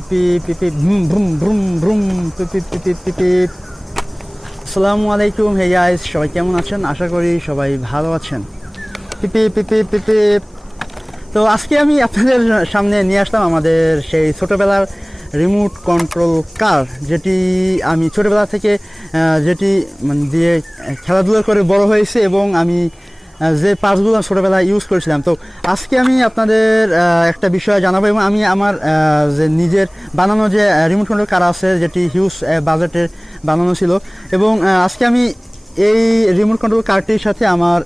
পিপি পিপি vroom vroom vroom vroom পিপি পিপি পিপি। আসসালামু আলাইকুম, hey guys, সবাই কেমন আছেন? আশা করি সবাই ভালো আছেন। পিপি পিপি পিপি। তো আজকে আমি আপনাদের সামনে নিয়ে আসলাম আমাদের সেই ছোটোবেলার রিমোট কন্ট্রোল কার, যেটি আমি ছোটোবেলা থেকে যেটি মানে দিয়ে খেলাধুলা করে বড় হয়েছে এবং আমি যে পার্টসগুলো ছোটোবেলায় ইউজ করেছিলাম। তো আজকে আমি আপনাদের একটা বিষয় জানাবো এবং আমি আমার যে নিজের বানানো যে রিমোট কন্ট্রোল কার আছে, যেটি হিউজ বাজেটের বানানো ছিল, এবং আজকে আমি এই রিমোট কন্ট্রোল কারটির সাথে আমার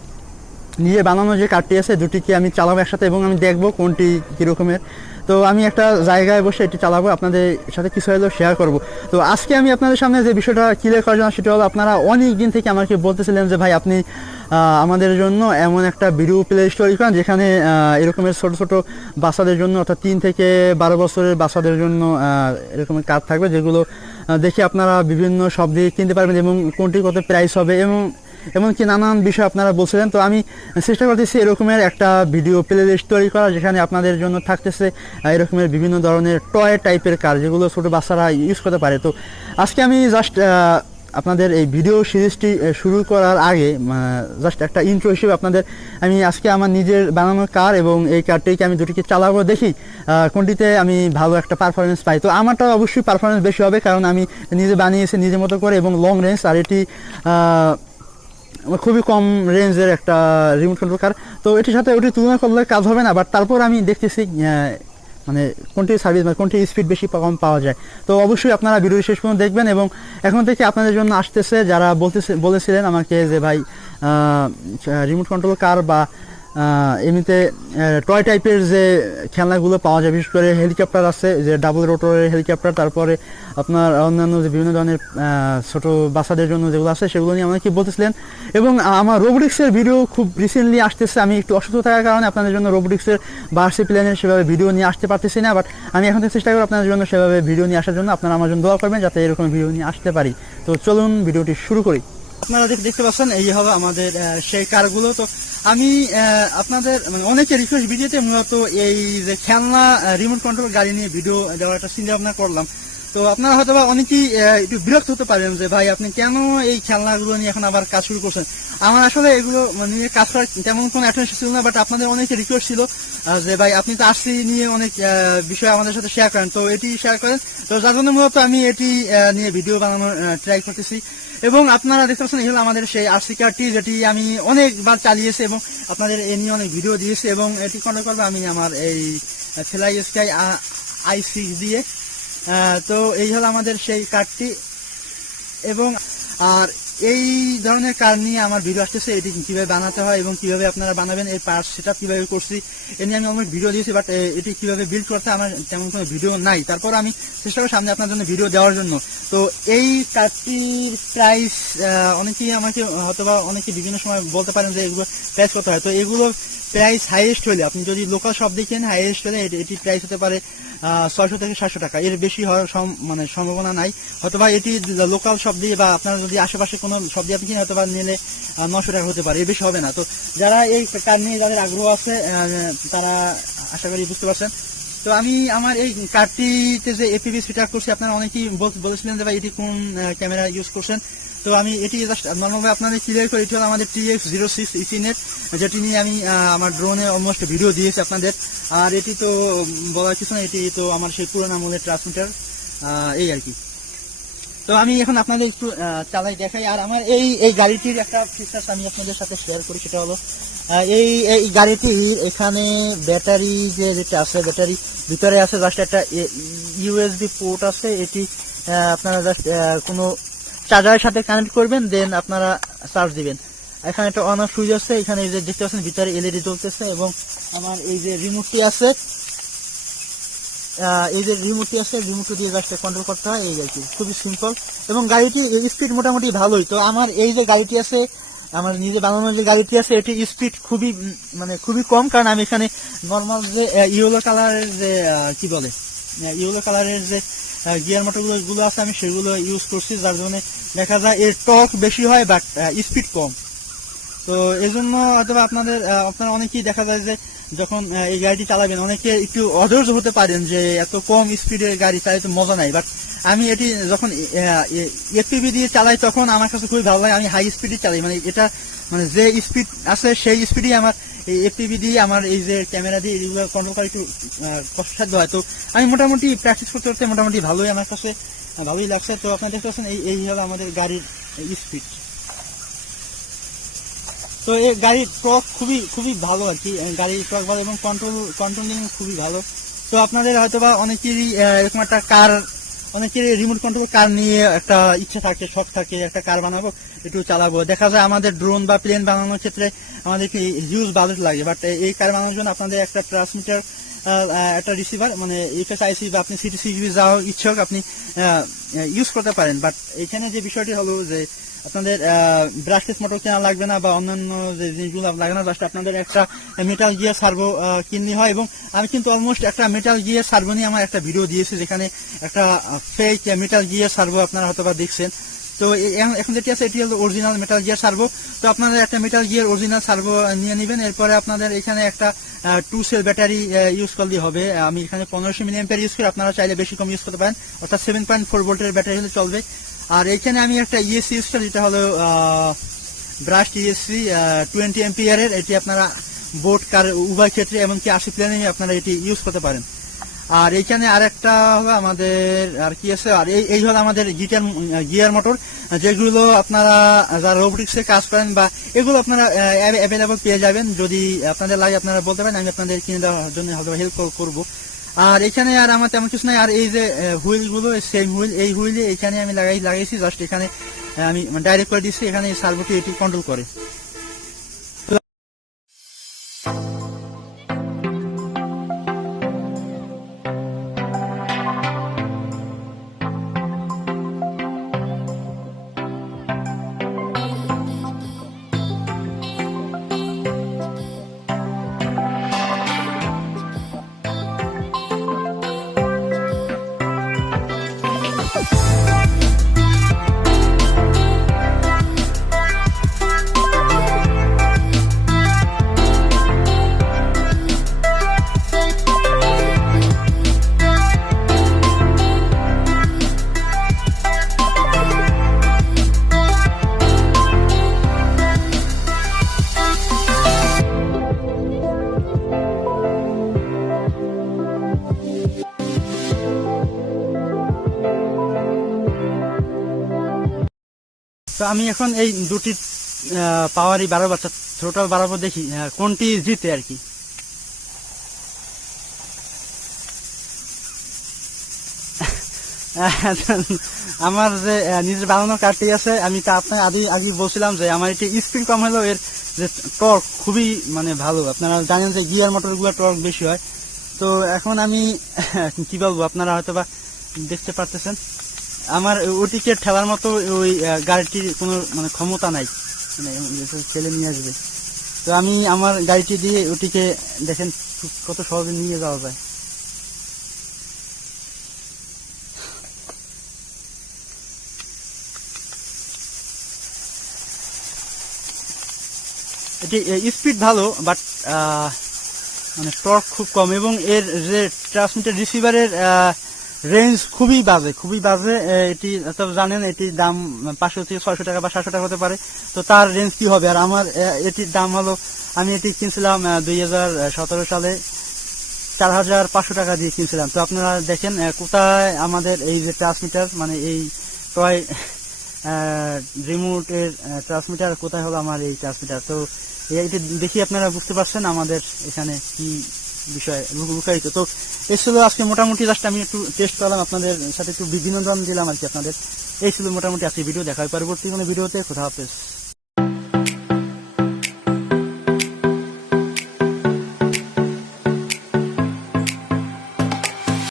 নিজে বানানো যে কারটি আছে দুটিকে আমি চালাবো একসাথে এবং আমি দেখবো কোনটি কীরকমের। তো আমি একটা জায়গায় বসে এটি চালাবো, আপনাদের সাথে কিছু হলেও শেয়ার করব। তো আজকে আমি আপনাদের সামনে যে বিষয়টা ক্লিয়ার করার জন্য, সেটা হলো আপনারা অনেক দিন থেকে আমাকে বলতেছিলেন যে ভাই আপনি আমাদের জন্য এমন একটা ভিডিও প্লে লিস্ট তৈরি করেন যেখানে এরকমের ছোটো ছোটো বাচ্চাদের জন্য, অর্থাৎ 3 থেকে 12 বছরের বাচ্চাদের জন্য এরকমের কার থাকবে, যেগুলো দেখে আপনারা বিভিন্ন শপ দিয়ে কিনতে পারবেন এবং কোনটি কত প্রাইস হবে এবং এমনকি নানান বিষয় আপনারা বলছিলেন। তো আমি চেষ্টা করতেছি এরকমের একটা ভিডিও প্লে লিস্ট তৈরি করা, যেখানে আপনাদের জন্য থাকতেছে এরকমের বিভিন্ন ধরনের টয় টাইপের কার, যেগুলো ছোটো বাচ্চারা ইউজ করতে পারে। তো আজকে আমি জাস্ট আপনাদের এই ভিডিও সিরিজটি শুরু করার আগে জাস্ট একটা ইন্ট্রো হিসেবে আপনাদের আমি আজকে আমার নিজের বানানো কার এবং এই কারটিকে আমি দুটিকে চালাবো, দেখি কোনটিতে আমি ভালো একটা পারফরমেন্স পাই। তো আমারটা অবশ্যই পারফরমেন্স বেশি হবে, কারণ আমি নিজে বানিয়েছি নিজের মতো করে এবং লং রেঞ্জ, আর এটি খুবই কম রেঞ্জের একটা রিমোট কন্ট্রোল কার। তো এটির সাথে ওটি তুলনা করলে কাজ হবে না, বাট তারপর আমি দেখতেছি মানে কোনটি সার্ভিস মানে কোনটি স্পিড বেশি কম পাওয়া যায়। তো অবশ্যই আপনারা ভিডিও শেষ পর্যন্ত দেখবেন এবং এখন থেকে আপনাদের জন্য আসতেছে যারা বলেছিলেন আমাকে যে ভাই রিমোট কন্ট্রোল কার বা এমনিতে টয় টাইপের যে খেলনাগুলো পাওয়া যায়, বিশেষ করে হেলিকপ্টার আছে, যে ডাবল রোটরের হেলিকপ্টার, তারপরে আপনার অন্যান্য যে বিভিন্ন ধরনের ছোটো বাচ্চাদের জন্য যেগুলো আছে সেগুলো নিয়ে আমাকে বলতেছিলেন। এবং আমার রোবোটিক্সের ভিডিও খুব রিসেন্টলি আসতেছে। আমি একটু অসুস্থ থাকার কারণে আপনাদের জন্য রোবোটিক্সের বা আরসি প্ল্যানের সেভাবে ভিডিও নিয়ে আসতে পারতেছি না, বাট আমি এখন থেকে চেষ্টা করি আপনাদের জন্য সেভাবে ভিডিও নিয়ে আসার জন্য। আপনারা আমার জন্য দোয়া করবেন যাতে এরকম ভিডিও নিয়ে আসতে পারি। তো চলুন ভিডিওটি শুরু করি। আপনারা দেখতে পাচ্ছেন এই হবে আমাদের সেই কারগুলো। তো আমি আপনাদের মানে অনেকে রিকোয়েস্ট ভিডিওতে মূলত এই যে খেলনা রিমোট কন্ট্রোল গাড়ি নিয়ে ভিডিও দেওয়ার একটা চিন্তা ভাবনা করলাম। তো আপনারা হয়তো বা অনেকেই একটু বিরক্ত হতে পারেন যে ভাই আপনি কেন এই খেলনাগুলো নিয়ে এখন আবার কাজ শুরু করছেন। আমার আসলে এগুলো নিয়ে কাজ করার তেমন কোনো অ্যাটেনশন ছিল না, বাট আপনাদের অনেকে রিকোয়েস্ট ছিল যে ভাই আপনি তো আরসি নিয়ে অনেক বিষয় আমাদের সাথে শেয়ার করেন, তো এটি শেয়ার করেন। তো যার জন্য মূলত আমি এটি নিয়ে ভিডিও বানানোর ট্রাই করতেছি। এবং আপনারা দেখতে পাচ্ছেন এই হলো আমাদের সেই আরসি কারটি, যেটি আমি অনেকবার চালিয়েছি এবং আপনাদের এ নিয়ে অনেক ভিডিও দিয়েছি এবং এটি কন্ট্রোল করবো আমি আমার এই ফ্লাই স্কাই i6 দিয়ে। তো এই হলো আমাদের সেই কারটি। এবং আর এই ধরনের কার নিয়ে আমার ভিডিও আসতেছে, এটি কিভাবে বানাতে হয় এবং কিভাবে আপনারা বানাবেন, এই পার্টস সেটা কিভাবে করছি এ নিয়ে আমি অনেক ভিডিও দিয়েছি, বাট এটি কিভাবে বিল্ড করতে আমার তেমন কোনো ভিডিও নাই। তারপর আমি চেষ্টা করি সামনে আপনার জন্য ভিডিও দেওয়ার জন্য। তো এই কারটির প্রাইস অনেকেই আমাকে হয়তোবা অনেকে বিভিন্ন সময় বলতে পারেন যে এগুলো প্রাইস কত হয়। তো এগুলো প্রাইস হাইয়েস্ট হলে, আপনি যদি লোকাল শপ দেখেন, হাইয়েস্ট হলে এটি প্রাইস হতে পারে 600 থেকে 700 টাকা, এর বেশি হওয়ার মানে সম্ভাবনা নাই। হয়তোবা এটি লোকাল শপ দিয়ে বা আপনার যদি আশেপাশে কোনো শপ দিয়ে আপনি কিনে হয়তোবা নিলে 900 টাকা হতে পারে, এর বেশি হবে না। তো যারা এই কার নিয়ে যাদের আগ্রহ আছে তারা আশা করি বুঝতে পারছেন। তো আমি আমার এই কারটিতে যে এপিবি সেট আপ করছি, আপনারা অনেকেই বলেছিলেন যে ভাই এটি কোন ক্যামেরা ইউজ করছেন। তো আমি এটি জাস্ট নর্মালভাবে আপনাদের ক্লিয়ার করি। এটি হলো আমাদের TX06 ইথিনেট, যেটি নিয়ে আমি আমার ড্রোনে অলমোস্ট ভিডিও দিয়েছি আপনাদের। আর এটি তো বলার কিছু না, এটি তো আমার সেই পুরোনো আমলের ট্রান্সমিটার, এই আর কি। তো আমি এখন আপনাদের একটু চালাই দেখাই। আর আমার এই গাড়িটির একটা ফিচার্স আমি আপনাদের সাথে শেয়ার করি, সেটা হলো এই গাড়িটির এখানে ব্যাটারি যেটা আছে, ব্যাটারি ভিতরে আছে জাস্ট একটা ইউএসবি পোর্ট আছে। এটি আপনারা জাস্ট কোনো চার্জারের সাথে কানেক্ট করবেন, দেন আপনারা চার্জ দিবেন। এখানে একটা অন অফ সুইচ আছে, এখানে এই যে দেখতে পাচ্ছেন ভিতরে এলইডি জ্বলতেছে এবং আমার এই যে রিমোটটি আছে, রিমোট দিয়ে জাস্ট কন্ট্রোল করতে হয়, এই আর কি, খুবই সিম্পল। এবং গাড়িটির স্পিড মোটামুটি ভালোই। তো আমার এই যে গাড়িটি আছে, আমার নিজে বানানো যে গাড়িটি আছে, এটি স্পিড খুবই কম, কারণ আমি এখানে নর্মাল যে ইয়েলো কালারের যে কি বলে ইয়েলো কালারের যে গিয়ার মোটরগুলো আছে আমি সেগুলো ইউজ করছি, যার জন্য দেখা যায় এর টর্ক বেশি হয় বাট স্পিড কম। তো এই জন্য হয়তো আপনারা অনেকেই দেখা যায় যে যখন এই গাড়িটি চালাবেন অনেকে একটু অধৈর্য হতে পারেন যে এত কম স্পিডে গাড়ি চালাতে মজা নাই, বাট আমি এটি যখন এফপিভি দিয়ে চালাই তখন আমার কাছে খুবই ভালো লাগে। আমি হাই স্পিডে চালাই, মানে এটা মানে যে স্পিড আছে সেই স্পিডই আমার এই এফপিভি দিয়ে আমার এই যে ক্যামেরা দিয়ে এগুলো কন্ট্রোল করা একটু কষ্টসাধ্য হয়। তো আমি মোটামুটি প্র্যাকটিস করতে করতে মোটামুটি ভালোই আমার কাছে ভালোই লাগছে। তো আপনারা দেখতে পাচ্ছেন এই হলো আমাদের গাড়ির স্পিড। তো এই গাড়ির টর্ক খুবই ভালো আর কি, গাড়ির টর্ক ভালো এবং কন্ট্রোলিং খুবই ভালো। তো আপনাদের হয়তোবা অনেকেরই এরকম একটা কার, অনেকের রিমোট কন্ট্রোল কার নিয়ে একটা ইচ্ছা থাকে, শখ থাকে, একটা কার বানাবো, একটু চালাবো। দেখা যায় আমাদের ড্রোন বা প্লেন বানানোর ক্ষেত্রে আমাদেরকে হিউজ বাজেট লাগে, বাট এই কার বানানোর জন্য আপনাদের একটা ট্রান্সমিটার, একটা রিসিভার মানে এফএসআইসি বা আপনি সিটিসিবি যা ইচ্ছুক আপনি ইউজ করতে পারেন। বাট এখানে যে বিষয়টি হলো যে আপনাদের ব্রাশলেস মোটর কেনা লাগবে না বা অন্যান্য যে জিনিসগুলো লাগে না, জাস্ট আপনাদের একটা মেটাল গিয়ার সার্ভো কিনতে হয়। এবং আমি কিন্তু অলমোস্ট একটা মেটাল গিয়ার সার্ভো নিয়ে আমার একটা ভিডিও দিয়েছি, যেখানে একটা ফেক মেটাল গিয়ার সার্ভো আপনারা হয়তো বা দেখছেন। তো এখন যেটি আছে এটি হলো অরিজিনাল মেটাল গিয়ার সার্ভো। তো আপনাদের একটা মেটাল গিয়ার অরিজিনাল সার্ভো নিয়ে নেবেন। এরপরে আপনাদের এখানে একটা 2 সেল ব্যাটারি ইউজ করলেই হবে। আমি এখানে 1500 মিলিঅ্যাম্পিয়ার ইউজ করি, আপনারা চাইলে বেশি কম ইউজ করতে পারেন, অর্থাৎ 7.4 ভোল্টের ব্যাটারি হলে চলবে। আর এখানে আমি একটা ইএসসি ইউজ করি, যেটা হলো ব্রাশ ইএসসি 20 এম্পিয়ারের। এটি আপনারা বোট কার উভয় ক্ষেত্রে এমনকি আরসি প্লেনে আপনারা এটি ইউজ করতে পারেন। আর এইখানে আরেকটা হলো আমাদের আর কি আছে, আর এই হলো আমাদের গিয়ার মোটর, যেগুলো আপনারা যারা রোবোটিক্সে কাজ করেন বা এগুলো আপনারা অ্যাভেলেবল পেয়ে যাবেন। যদি আপনাদের লাগে আপনারা বলতে পারেন, আমি আপনাদের কিনে দেওয়ার জন্য হয়তো হেল্প করবো। আর এখানে আর আমার তেমন কিছু নাই। আর এই যে হুইল গুলো সেম হুইল, এই হুইলে এখানে আমি লাগাইছি, জাস্ট এখানে আমি ডাইরেক্ট করে দিচ্ছি, এখানে সার্ভোটি এটি কন্ট্রোল করে। তো আমি এখন এই দুটি পাওয়ারই বাড়াবো, থ্রোটল বাড়াবো, দেখি কোনটি জিতে আর কি। আমার যে নিজের বানানোর কারটি আছে, আমি তা আপনার আগে বলছিলাম যে আমার এটি স্পিড কম হলেও এর যে টর্ক খুবই মানে ভালো। আপনারা জানেন যে গিয়ার মোটর গুলো টর্ক বেশি হয়। তো এখন আমি কি বলবো, আপনারা হয়তো বা দেখতে পারতেছেন আমার ওটিকে ঠেলার মতো ওই গাড়িটির কোনো মানে ক্ষমতা নাই, মানে ছেলে নিয়ে আসবে। তো আমি আমার গাড়িটি দিয়ে ওটিকে দেখেন কত সহজে নিয়ে যাওয়া যায়। এটি স্পিড ভালো, বাট মানে টর্ক খুব কম, এবং এর যে ট্রান্সমিটার রিসিভারের রেঞ্জ খুবই বাজে। এটি জানেন এটির দাম 500 থেকে 600 টাকা বা 700 টাকা হতে পারে। তো তার রেঞ্জ কি হবে? আর আমার এটির দাম হলো, আমি এটি কিনছিলাম 2017 সালে 4500 টাকা দিয়ে কিনছিলাম। তো আপনারা দেখেন কোথায় আমাদের এই যে ট্রান্সমিটার, মানে এই টয় রিমোটের ট্রান্সমিটার, কোথায় হলো আমার এই ট্রান্সমিটার। তো এটি দেখি আপনারা বুঝতে পারছেন আমাদের এখানে কি বিষয় লুকায়িত। তো এই ছিল আজকে মোটামুটি, জাস্ট আমি একটু টেস্ট করলাম, আপনাদের সাথে একটু বিনোদন দিলাম আর কি আপনাদের। এই ছিল মোটামুটি আজকে ভিডিও। দেখা হয় পরবর্তী কোনো ভিডিওতে। খোদা হাফেজ।